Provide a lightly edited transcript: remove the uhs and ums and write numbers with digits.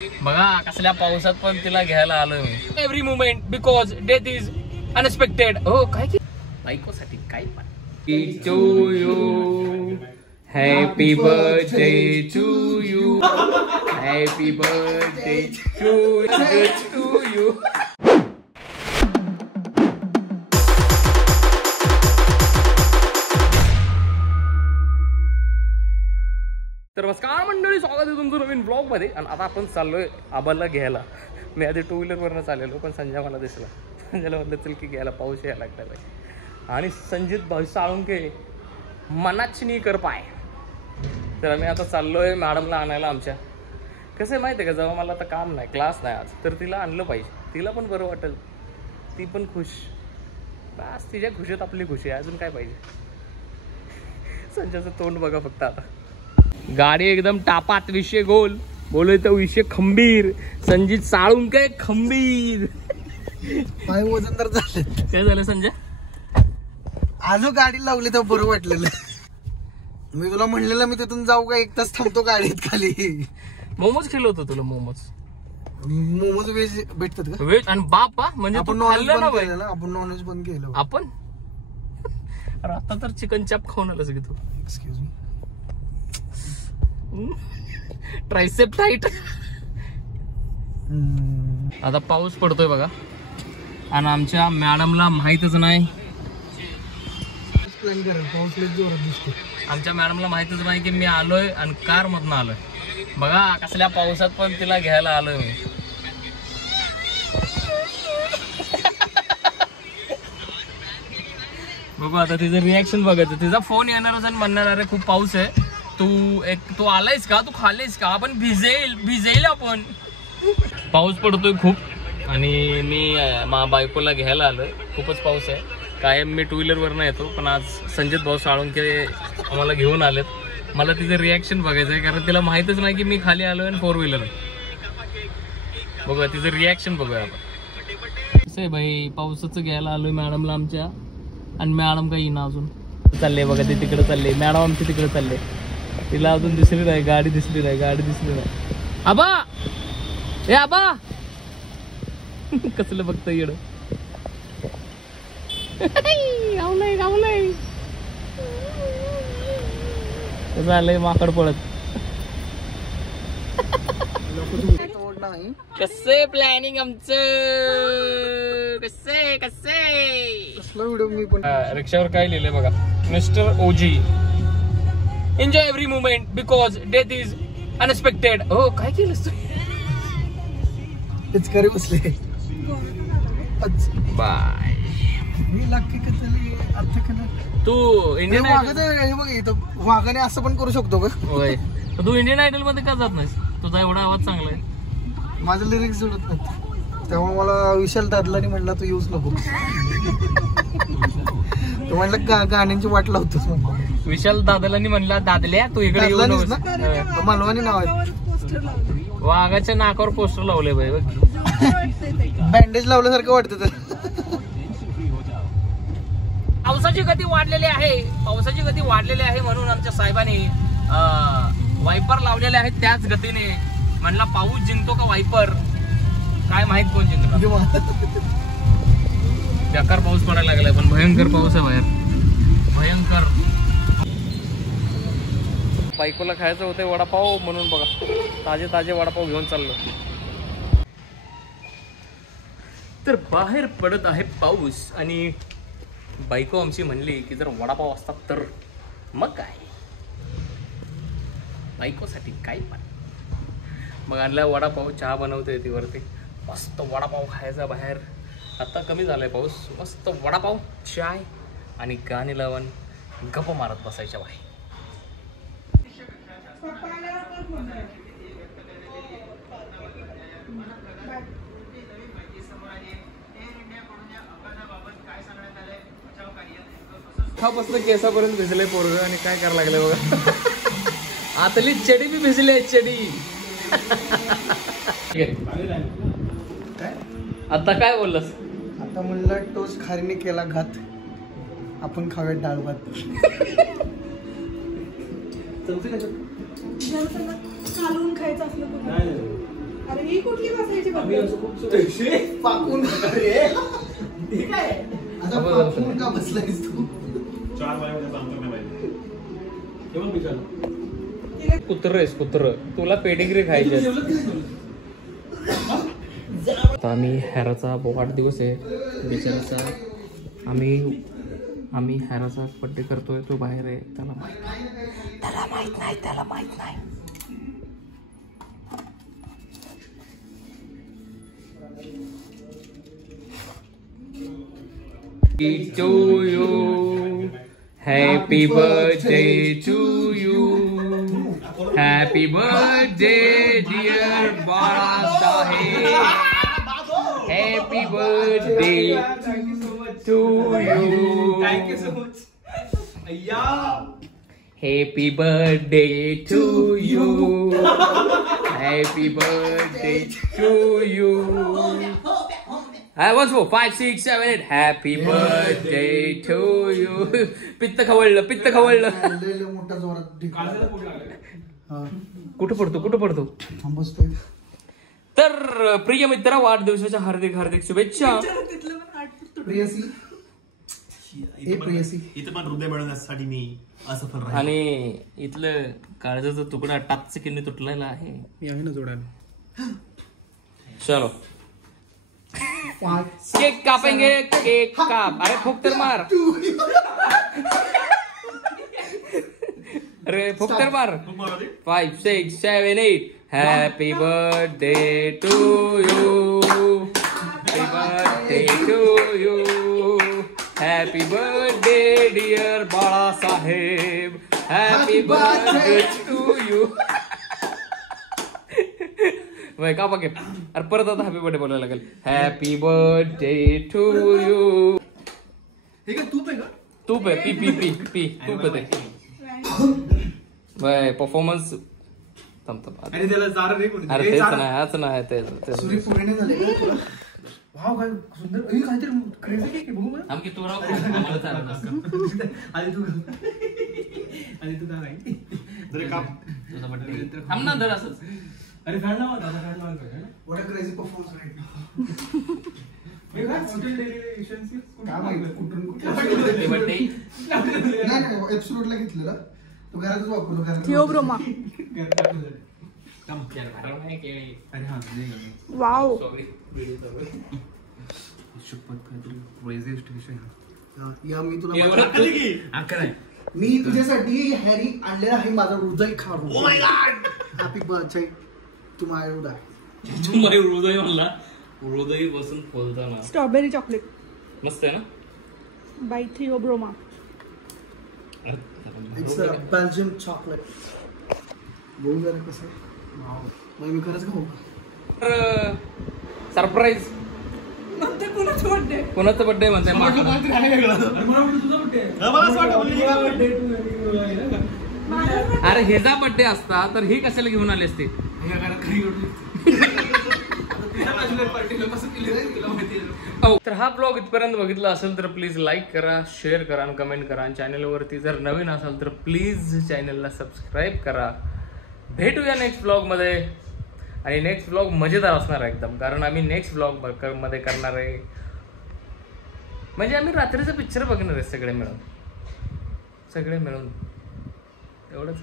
बघा कसल्या पावसात पण तिला घ्यायला आलोय मी. Every moment because death is unexpected. हो काय की बायकोसाठी काय पण. To you happy birthday to you happy birthday to you. तर नमस्कार मंडळी, स्वागत आहे तुमचं नवीन ब्लॉग मध्ये. आणि आता आपण चाललोय आबाला घ्यायला. मी आधी 2 व्हीलरवरनं चाललेलो, पण संजय मला दिसला. संजयला म्हणलं चल की घ्यायला, पाऊस यायला लागला. आणि संजित भाऊ साळुंके मनाच नाही कर पाय. तर आम्ही आता चाललोय मॅडमला आणायला आमच्या. कसं आहे माहिती आहे का, जेव्हा मला आता काम नाही, क्लास नाही आज, तर तिला आणलं पाहिजे. तिला पण बरं वाटेल, ती पण खुश. बस तिच्या खुशीत आपली खुशी आहे, अजून काय पाहिजे. संजयचं तोंड बघा फक्त आता. गाडी एकदम टापात, विषय गोल, बोलतोय तो विषय खंबीर. संजित साळुंके खंबीर. पाय वजनदार झाले. काय झालं संजय? आजो गाडी लावली तर बरं वाटलेलं. मी तुला म्हणलेलं मी तिथून जाऊ का, 1 तास थांबतो गाडीत खाली. मोमोज खेळलो होतो तुला. मोमोज व्हेज भेटतात का? व्हेज आणि बापा म्हणजे आपण नॉनव्हेज बंद केलं ना. आपण नॉनव्हेज बंद केलं आपण. अरे आता तर चिकन चाप खाऊन आलास की तू. Excuse me. Tricep tight. आता पाऊस पडतोय बघा, आणि आमच्या मॅडमला माहीतच नाही. आमच्या मॅडमला माहीतच नाही की मी आलोय आणि कार मधनं आलोय. बघा कसल्या पावसात पण तिला घ्यायला आलोय मी. बघू आता तिचं रिॲक्शन बघायचं. तिचा फोन येणारच आणि म्हणणार अरे खूप पाऊस आहे, तू आलायस का, तू खाल्लेस का, आपण भिजेल आपण. पाऊस पडतोय खूप, आणि मी बायकोला घ्यायला आलोय. खूपच पाऊस आहे. कायम मी 2 व्हीलरवरनं येतो, पण आज संजित भाऊ साळुंके आम्हाला घेऊन आलेत. मला तिचं रिॲक्शन बघायचं आहे, कारण तिला माहीतच नाही की मी खाली आलोय आणि 4 व्हीलर. बघूया तिचं रिॲक्शन बघूया आपण. कसं आहे भाई, पावसाचं घ्यायला आलोय मॅडमला आमच्या, आणि मॅडम काही ना अजून चालले बघा. ते तिकडे चालले, मॅडम आमची तिकडे चालले. तिला अजून दिसली नाही, गाडी दिसली नाही. आबा, ए आबा. कसलं बघतं येड. कसं आलंय माकड पळत. कसे प्लॅनिंग आमचं, कसे व्हिडिओ मी पण. रिक्षावर काय लिहिलंय बघा, मिस्टर ओजी enjoy every moment because death is unexpected. हो काय केलंस तू? पिचकारी बसले. बाय. तू इंडियन वाघाने असं पण करू शकतो का? होय. तू इंडियन आयडल मध्ये का जात नाहीस? तुझा एवढा आवाज चांगला आहे. माझं लिरिक्स जुळत नाही, तेव्हा मला विशाल दादलानी म्हणला तू येऊच नको. तो म्हणला गाण्यांची वाट लावतोस. विशाल दादलानी म्हणला दादल्या तू इकडे येऊ नकोस. मालवानी नाव आहे. वाघाच्या नाकावर पोस्टर लावले बाई. बँडेज लावल्यासारखं वाटतं. तर पावसाची गती वाढलेली आहे म्हणून आमच्या साहेबांनी वायपर लावलेले आहेत. त्याच गतीने म्हणला पाऊस जिंकतो का वायपर, काय माहित कोण जिंकणार. बेकार पाऊस पडायला लागलाय, पण भयंकर पाऊस आहे बाहेर, भयंकर. बायकोला खायचं होतं वडापाव, म्हणून बघा ताजे वडापाव घेऊन चाललो. तर बाहेर पडत आहे पाऊस, आणि बायको आमची म्हणली की जर वडापाव असतात तर मग काय, बायकोसाठी काय पण. मग आणला वडापाव, चहा बनवते ती वरती. मस्त वडापाव खायचा बाहेर. आता कमी झालाय पाऊस. मस्त वडापाव, चाय आणि गाणी लावून गप्पा मारत बसायच्या बाहेर. हा मस्त केसापर्यंत भिजले पोरग, आणि काय करायला लागले बघा. आतली चडी बी भिजली आहे, चडी. आता काय बोललास? आता म्हणलं टोच खारीने केला घात, आपण खाऊयात डाळ भात. कालवून खायचं असलं अरे ही कुठली बसायची आम्ही बघ. असं खूप सुरेशे पाकून ठीक आहे. आता पाकून का बसलायस तू? 4 महिन्याचं अंतर नाही माहिती. केव्हा बिचारा कुत्र तुला पेडिग्री खायची आहे. आता आम्ही हॅराचा वाढदिवस आहे बिचाराचा. आम्ही हॅराचा बड्डे करतोय. तो बाहेर आहे, त्याला माहित नाही. To you, happy birthday to you, happy birthday dear Balasaheb, happy birthday to you, thank you so much. अय्या happy birthday to you, happy birthday to you. Once more, 5, 6, 7, 8. Happy birthday to you. पित्त खवळलं. लय मोठा जोरात ढिंक. काळजाला पोट लागलं. हा. कुठं पडतो थांबसतोय. तर प्रिय मित्र, वाढदिवसाच्या हार्दिक शुभेच्छा. तिथलं पण आठ प्रेयसी प्रेयसी इथं पण हृदय मिळवण्यासाठी मी असफल राहील. आणि इथलं काळजाचा तुकडा टाचकीने तुटलेला आहे. मी आहे ना जोडायला. चलो 5 केक कापेंगे. केक काप. अरे फुक तर मार. अरे फुक तर मार. 5, 6, 7, 8. Happy birthday to you. Happy birthday to you. Happy birthday dear Balasaheb. Happy birthday to you. वय का बघे. अरे परत आता हॅपी बर्थडे बोलायला लागेल. Happy birthday to you. हे काय तूप आहे का? तूप आहे. पी तूप आहे ते. वय परफॉर्मन्स थांब. आणि त्याला चारा नाही कोणी. अरे हे तेच चारा. नाही, हाच नाही ते. सूर्य पुरे नाही झाले का तुला? वाव काय सुंदर. हे काहीतरी क्रेझी केक आहे बघू मला. आमची तू राव आम्हाला चालत असतं. आधी तू काय नाही. जरी काप तुझा बर्थडे थांब ना जर असंच. अरे फॅन लावा दादा. फॅन लावायला पाहिजे ना. What a crazy performance right now. हे काय हॉटेल डेलिव्हरेशनची काय माहिती कुठून बर्थडे नाही एपिसोडला घेतलेला तो घरातच वापरतो घरात. थिओब्रोमा. अरे हा वाव. शपथ काहीतरी क्रेझीस्ट विषय हा. हा, या मी तुला खाली की अकरा आहे. मी तुझ्यासाठी हॅरी आणलेला आहे. माझा हृदय खाऊ. Oh my God. Happy birthday to my Hriday. तुम्हाला हृदय म्हणला. हृदय बसून फुलताना स्ट्रॉबेरी चॉकलेट मस्त आहे ना. By Theobroma. It's a Belgian chocolate. बघू जरा कसं आहे. मग मी खरंच खाऊ का? सरप्राईज. नंतर कोणाचं बर्थडे? कोणाचा बर्थडे म्हणताय. अरे मला वाटलं तुझा बर्थडे आहे. मला असं वाटतं म्हणजे तुझा birthday तू आहे ना का? अरे हेचा बर्थडे असता तर ही कशाला घेऊन आले असते. या घरात काही घडलं. तुझ्या बाजूला पार्टीला कसं केलं तुला माहिती आहे. तर हा ब्लॉग इथपर्यंत बघितला असेल तर प्लीज लाईक करा, शेअर करा आणि कमेंट करा. आणि चॅनलवरती जर नवीन असाल तर प्लीज चॅनलला सबस्क्राईब करा. भेटूया नेक्स्ट ब्लॉगमध्ये. आणि नेक्स्ट ब्लॉग मजेदार असणार आहे एकदम. कारण आम्ही नेक्स्ट ब्लॉग मध्ये करणार आहे म्हणजे आम्ही रात्रीचा पिक्चर बघणार आहे सगळे मिळून एवढंच.